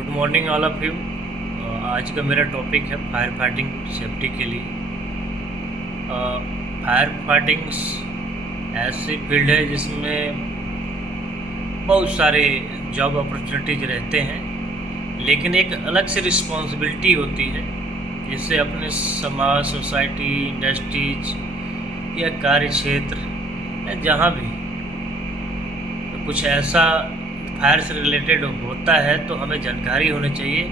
Good morning all of you. आज का मेरा टॉपिक है फायर फाइटिंग सेफ्टी के लिए। फायर फाइटिंग ऐसी फील्ड है जिसमें बहुत सारे जॉब अपॉर्चुनिटीज रहते हैं, लेकिन एक अलग से रिस्पॉन्सिबिलिटी होती है जिससे अपने समाज, सोसाइटी, इंडस्ट्रीज या कार्य क्षेत्र या जहाँ भी कुछ ऐसा फायर से रिलेटेड होता है तो हमें जानकारी होनी चाहिए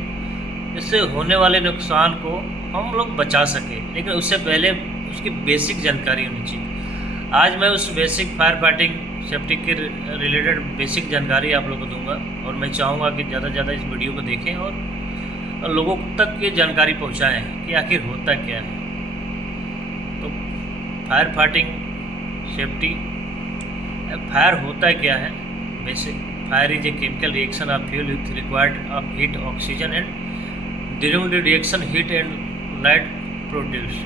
जिससे होने वाले नुकसान को हम लोग बचा सकें। लेकिन उससे पहले उसकी बेसिक जानकारी होनी चाहिए। आज मैं उस बेसिक फायर फाइटिंग सेफ्टी के रिलेटेड बेसिक जानकारी आप लोगों को दूंगा और मैं चाहूँगा कि ज़्यादा से ज़्यादा इस वीडियो को देखें और लोगों तक ये जानकारी पहुँचाएँ कि आखिर होता क्या है। तो फायर फाइटिंग सेफ्टी, फायर होता क्या है basic. Fire is a chemical reaction of fuel with required of heat, oxygen, and during the reaction, heat and light produce.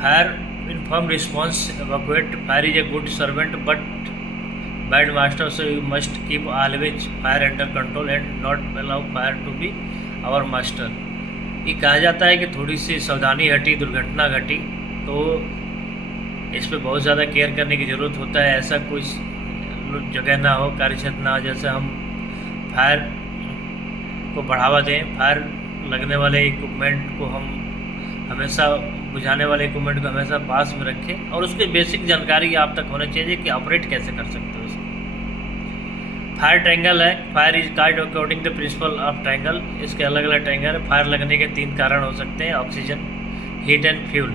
Fire in firm response evacuate. Fire is a good servant, but bad master. So you must keep always fire under control and not allow fire to be our master. ये कहा जाता है कि थोड़ी सी सावधानी हटी, दुर्घटना घटी तो इस पर बहुत ज़्यादा केयर करने की ज़रूरत होता है। ऐसा कुछ जगह ना हो, कार्यक्षेत्र ना हो, जैसे हम फायर को बढ़ावा दें। फायर लगने वाले इक्विपमेंट को हम हमेशा, बुझाने वाले इक्विपमेंट को हमेशा पास में रखें और उसकी बेसिक जानकारी आप तक होना चाहिए कि ऑपरेट कैसे कर सकते हो उसको। फायर ट्रायंगल है। Fire is guide according the principle of triangle. इसके अलग अलग ट्रायंगल है। फायर लगने के 3 कारण हो सकते हैं: ऑक्सीजन, हीट एंड फ्यूल।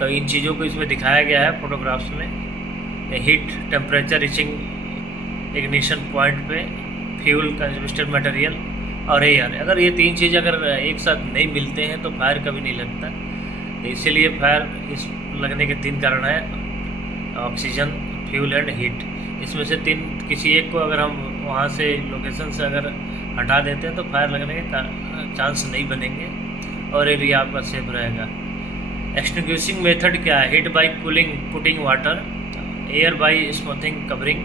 तो इन चीज़ों को इसमें दिखाया गया है फोटोग्राफ्स में। Heat, temperature reaching ignition point पे, फ्यूल, कंजम्बस्टिव मटेरियल और एयर। अगर ये 3 चीज़ अगर एक साथ नहीं मिलते हैं तो फायर कभी नहीं लगता। तो इसीलिए फायर इस लगने के 3 कारण हैं: ऑक्सीजन, फ्यूल एंड हीट। इसमें से 3 किसी एक को अगर हम वहाँ से लोकेशन से अगर हटा देते हैं तो फायर लगने के चांस नहीं बनेंगे और एरिया आपका सेफ रहेगा। एक्सटिंग्विशिंग मेथड क्या है? Heat by cooling, putting water, air by smoothing, covering,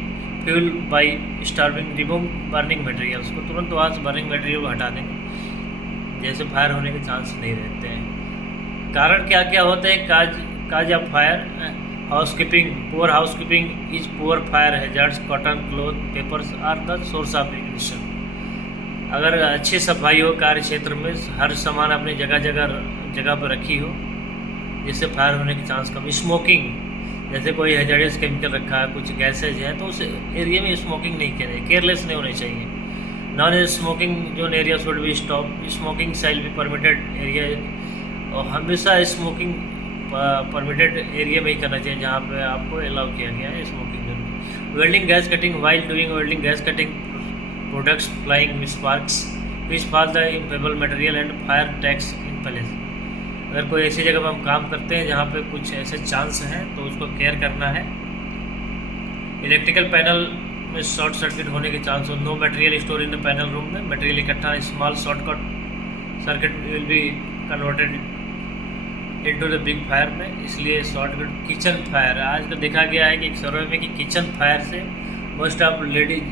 fuel by starving, remove burning materials को तुरंत वहाँ से बर्निंग मटेरियल को हटा देंगे, जैसे फायर होने के चांस नहीं रहते हैं। कारण क्या क्या होते हैं? Cause of fire: housekeeping, poor housekeeping is poor fire hazards, cotton, cloth, papers are the source of ignition. अगर अच्छी सफाई हो कार्य क्षेत्र में, हर सामान अपनी जगह पर रखी हो जिससे फायर होने के चांस कम। स्मोकिंग, जैसे कोई हैजर्डस केमिकल रखा है, कुछ गैसेज हैं, तो उस एरिया में स्मोकिंग नहीं करें, केयरलेस नहीं होने चाहिए। Non smoking zone area should be stop. Smoking shall be permitted area, और हमेशा स्मोकिंग परमिटेड एरिया में ही करना चाहिए जहाँ पे आपको अलाउ किया गया है smoking zone. Welding gas cutting, while doing welding gas cutting products flying with sparks which fall the inflammable material and fire takes in place. अगर कोई ऐसी जगह पर हम काम करते हैं जहाँ पे कुछ ऐसे चांस हैं तो उसको केयर करना है। इलेक्ट्रिकल पैनल में शॉर्ट सर्किट होने के चांस हो। No material store in the panel room में, मटेरियल इकट्ठा, small circuit will be converted into the big fire में, इसलिए शॉर्टकट। किचन फायर, आज तो देखा गया है कि एक सर्वे में कि किचन फायर से मोस्ट ऑफ लेडीज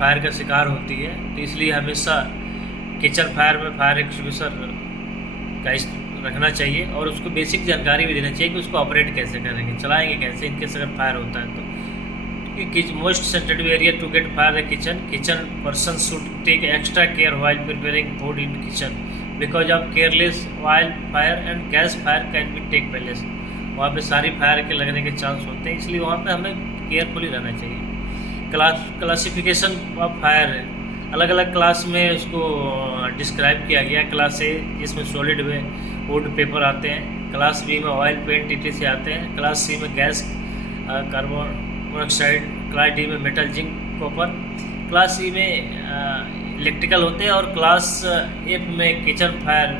फायर का शिकार होती है, तो इसलिए हमेशा किचन फायर में फायर एक्सटिंग्विशर का रखना चाहिए और उसको बेसिक जानकारी भी देना चाहिए कि उसको ऑपरेट कैसे करेंगे, चलाएंगे कैसे इनकेस अगर फायर होता है तो। Most sensitive area to get fire the kitchen person should take extra care while preparing food in kitchen because of careless wild fire and gas fire can be take place. वहाँ पे सारी fire के लगने के chance होते हैं, इसलिए वहाँ पे हमें केयरफुली रहना चाहिए। क्लासिफिकेशन ऑफ फायर है, अलग अलग क्लास में उसको डिस्क्राइब किया गया। क्लास ए जिसमें सॉलिड में वुड पेपर आते हैं, क्लास बी में ऑयल पेंट ETC आते हैं, क्लास सी में gas carbon monoxide, class D में metal zinc copper, class C में इलेक्ट्रिकल होते हैं और क्लास एफ में किचन फायर,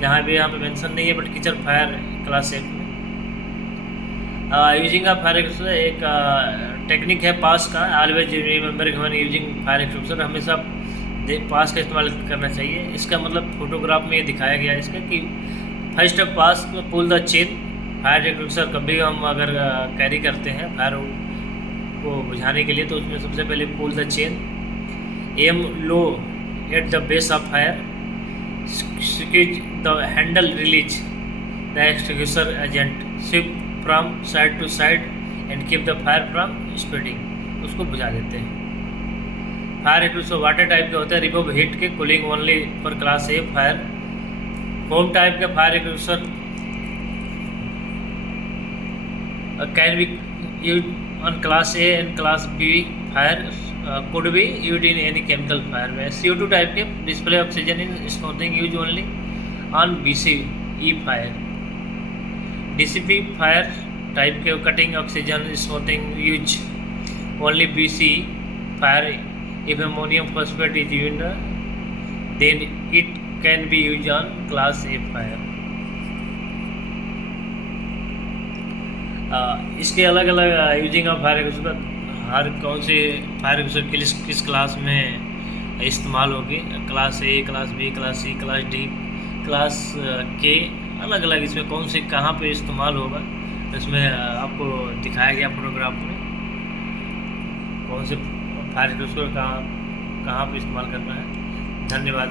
जहाँ भी यहाँ पे मेंशन नहीं है but kitchen fire class F में। यूजिंग का फायर एक्सटिंग्विशर एक टेक्निक है पास का। Always remember when using fire extinguisher, हमेशा पास का इस्तेमाल करना चाहिए। इसका मतलब फोटोग्राफ में ये दिखाया गया है इसका कि first pass pull the chain. Fire extinguisher कभी हम अगर कैरी करते हैं फायर को बुझाने के लिए तो उसमें सबसे पहले pull the chain. Aim low at the base of fire, squeeze the handle, release the extinguisher agent, shift from side to side and keep the fire from spreading. उसको बुझा देते हैं। फायर एक्सटिंग्विशर वाटर टाइप के होते हैं, remove heat के, cooling only for class A fire. Foam type के fire extinguisher can be use on class A and class B fire, could be used in any chemical fire में। CO2 type के displace oxygen in smothering use only on BCE fire. DCP fire type के cutting oxygen smothering use only BCE fire. If ammonium phosphate is used, then it can be used on class A fire। इसके अलग अलग using of fire extinguisher, हर कौन से fire extinguisher किस class में इस्तेमाल होगी, class A, class B, class C, class D, class K, अलग अलग इसमें कौन से कहाँ पे इस्तेमाल होगा, इसमें आपको दिखाया गया फोटोग्राफ में कौन से फायर एक्सटिंग्विशर कहाँ पे इस्तेमाल करना है। धन्यवाद।